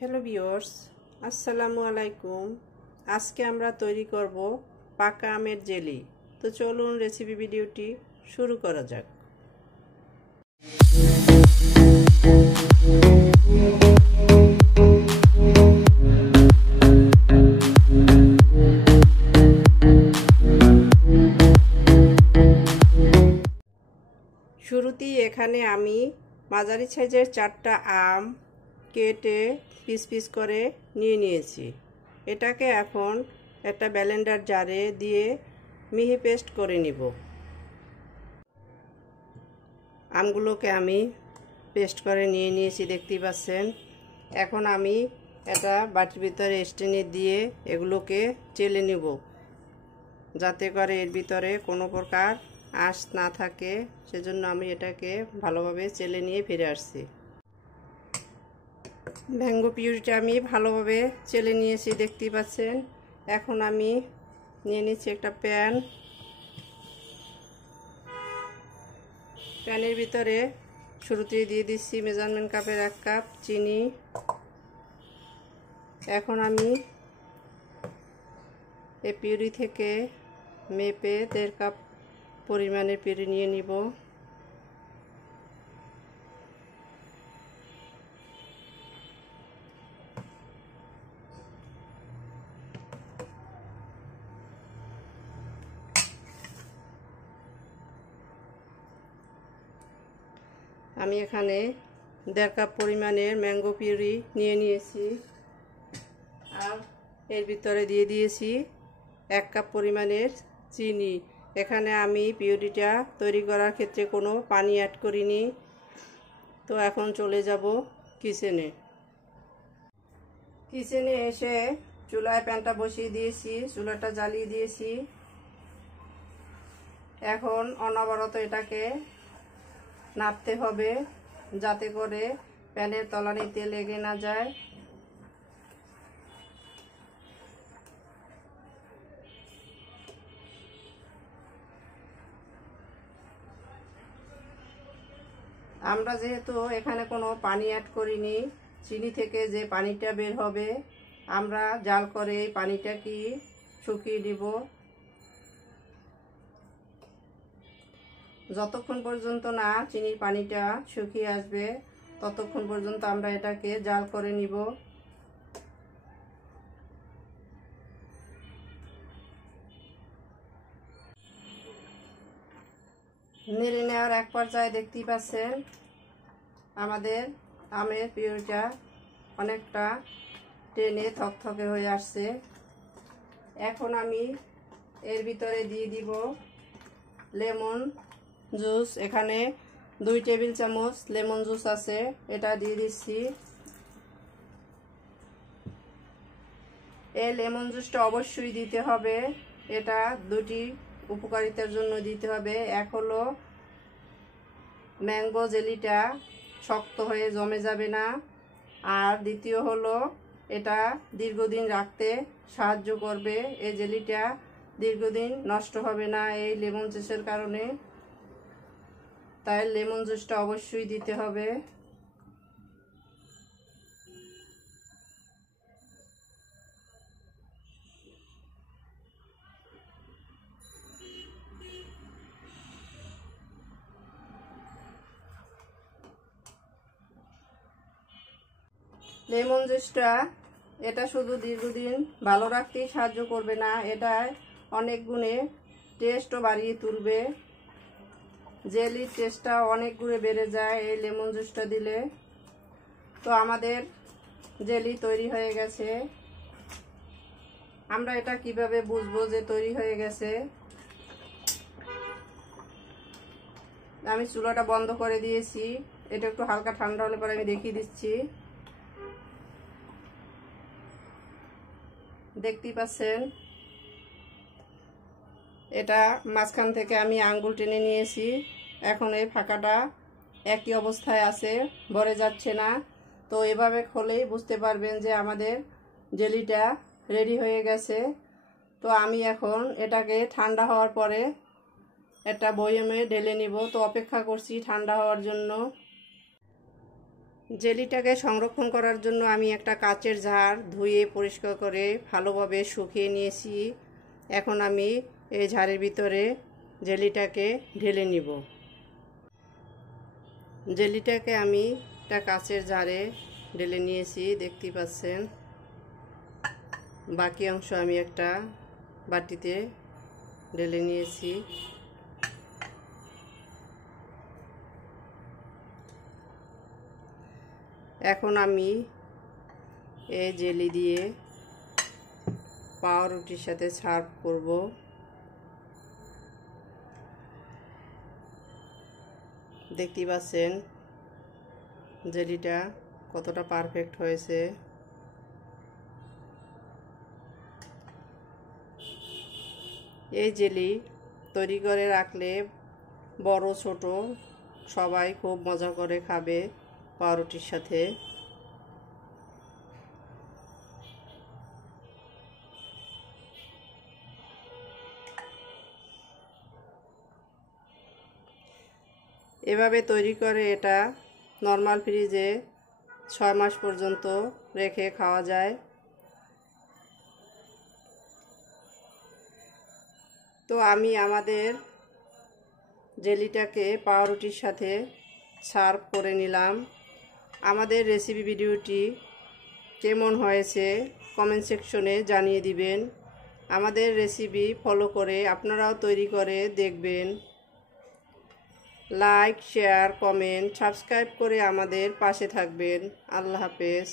Hello viewers, আসসালামু আলাইকুম। আজকে আমরা তৈরি করব পাকা আমের জেলি। তো চলুন রেসিপি ভিডিওটি শুরু করা যাক। শুরুতেই এখানে আমি মাঝারি সাইজের 4টা আম কেটে পিস পিস করে নিয়ে নিয়েছি। এটাকে এখন একটা ব্লেন্ডার জারে দিয়ে মিহি পেস্ট করে নিব। আমগুলোকে আমি পেস্ট করে নিয়ে নিয়েছি, দেখতেই পাচ্ছেন। এখন আমি এটা বাটির ভিতরে স্টেনে দিয়ে এগুলোকে চেলে নিব, যাতে করে এর ভিতরে কোনো প্রকার আঁশ না থাকে। সেজন্য আমি এটাকে ভালোভাবে চেলে নিয়ে ফিরে আসছি। ম্যাঙ্গো পিউরিটা আমি ভালোভাবে চেলে নিয়েছি, দেখতেই পাচ্ছেন। এখন আমি নিয়ে নিচ্ছি একটা প্যানের ভিতরে শুরুতেই দিয়ে দিচ্ছি মেজারমেন্ট কাপের 1 কাপ চিনি। এখন আমি এই পিউরি থেকে মেপে 1.5 কাপ পরিমাণের পিউরি নিয়ে নিব। আমি এখানে 1.5 কাপ পরিমাণের ম্যাঙ্গো পিউরি নিয়ে নিয়েছি, আর এর ভিতরে দিয়ে দিয়েছি 1 কাপ পরিমাণের চিনি। এখানে আমি পিউরিটা তৈরি করার ক্ষেত্রে কোনো পানি অ্যাড করিনি। তো এখন চলে যাব কিচেনে এসে চুলায় প্যানটা বসিয়ে দিয়েছি, চুলাটা জ্বালিয়ে দিয়েছি। এখন অনবরত এটাকে নাড়তে হবে, যাতে করে প্যানের তলানিতে লেগে না যায়। আমরা যেহেতু এখানে কোনো পানি অ্যাড করিনি, চিনি থেকে যে পানিটা বের হবে আমরা জাল করে এই পানিটা কি শুকিয়ে দিব। যতক্ষণ পর্যন্ত না চিনির পানিটা শুকিয়ে আসবে ততক্ষণ পর্যন্ত আমরা এটাকে জাল করে নিব। নেড়ে নেওয়ার এক পর্যায়ে দেখতেই পাচ্ছেন আমাদের আমের পিউরিটা অনেকটা টেনে থকথকে হয়ে আসছে। এখন আমি এর ভিতরে দিয়ে দিব লেমন জুস। এখানে 2 টেবিল চামচ লেমন জুস আছে, এটা দিয়ে দিচ্ছি। এই লেমন জুসটা অবশ্যই দিতে হবে। এটা দুটি উপকারিতার জন্য দিতে হবে। এক হলো ম্যাঙ্গো জেলিটা শক্ত হয়ে জমে যাবে না, আর দ্বিতীয় হলো এটা দীর্ঘদিন রাখতে সাহায্য করবে। এই জেলিটা দীর্ঘদিন নষ্ট হবে না এই লেমন জুসের কারণে। তাই লেমন জুসটা অবশ্যই দিতে হবে। লেমন জুসটা এটা শুধু দীর্ঘদিন ভালো রাখতেই সাহায্য করবে না, এটা অনেক গুণে টেস্টও বাড়িয়ে তুলবে। জেলির টেস্টটা অনেক গুণে বেড়ে যায় এই লেমন জুসটা দিলে। তো আমাদের জেলি তৈরি হয়ে গেছে। আমরা এটা কিভাবে বুঝবো যে তৈরি হয়ে গেছে? আমি চুলাটা বন্ধ করে দিয়েছি, এটা একটু হালকা ঠান্ডা হলে পরে আমি দেখিয়ে দিচ্ছি। দেখতেই পাচ্ছেন এটা মাঝখান থেকে আমি আঙ্গুল টেনে নিয়েছি। এখন এই ফাঁকাটা একই অবস্থায় আছে, ভরে যাচ্ছে না। তো এভাবে খোলেই বুঝতে পারবেন যে আমাদের জেলিটা রেডি হয়ে গেছে। তো আমি এখন এটাকে ঠান্ডা হওয়ার পরে একটা বয়মে ঢেলে নিব। তো অপেক্ষা করছি ঠান্ডা হওয়ার জন্য। জেলিটাকে সংরক্ষণ করার জন্য আমি একটা কাচের ঝাড় ধুয়ে পরিষ্কার করে ভালোভাবে শুকিয়ে নিয়েছি। এখন আমি এই ঝাড়ের ভিতরে জেলিটাকে ঢেলে নিব। জেলিটাকে আমি একটা কাচের ঝাড়ে ঢেলে নিয়েছি, দেখতেই পাচ্ছেন। বাকি অংশ আমি একটা বাটিতে ঢেলে নিয়েছি। এখন আমি এই জেলি দিয়ে পাউরুটির সাথে সার্ভ করব। দেখতেই পাচ্ছেন জেলিটা কতটা পারফেক্ট হয়েছে। এই জেলি তৈরি করে রাখলে বড় ছোট সবাই খুব মজা করে খাবে পাউরুটির সাথে। এভাবে তৈরি করে এটা নর্মাল ফ্রিজে 6 মাস পর্যন্ত রেখে খাওয়া যায়। তো আমি আমাদের জেলিটাকে পাউরুটির সাথে সার্ভ করে নিলাম। আমাদের রেসিপি ভিডিওটি কেমন হয়েছে কমেন্ট সেকশনে জানিয়ে দিবেন। আমাদের রেসিপি ফলো করে আপনারাও তৈরি করে দেখবেন। লাইক, শেয়ার, কমেন্ট, সাবস্ক্রাইব করে আমাদের পাশে থাকবেন। আল্লাহ হাফেজ।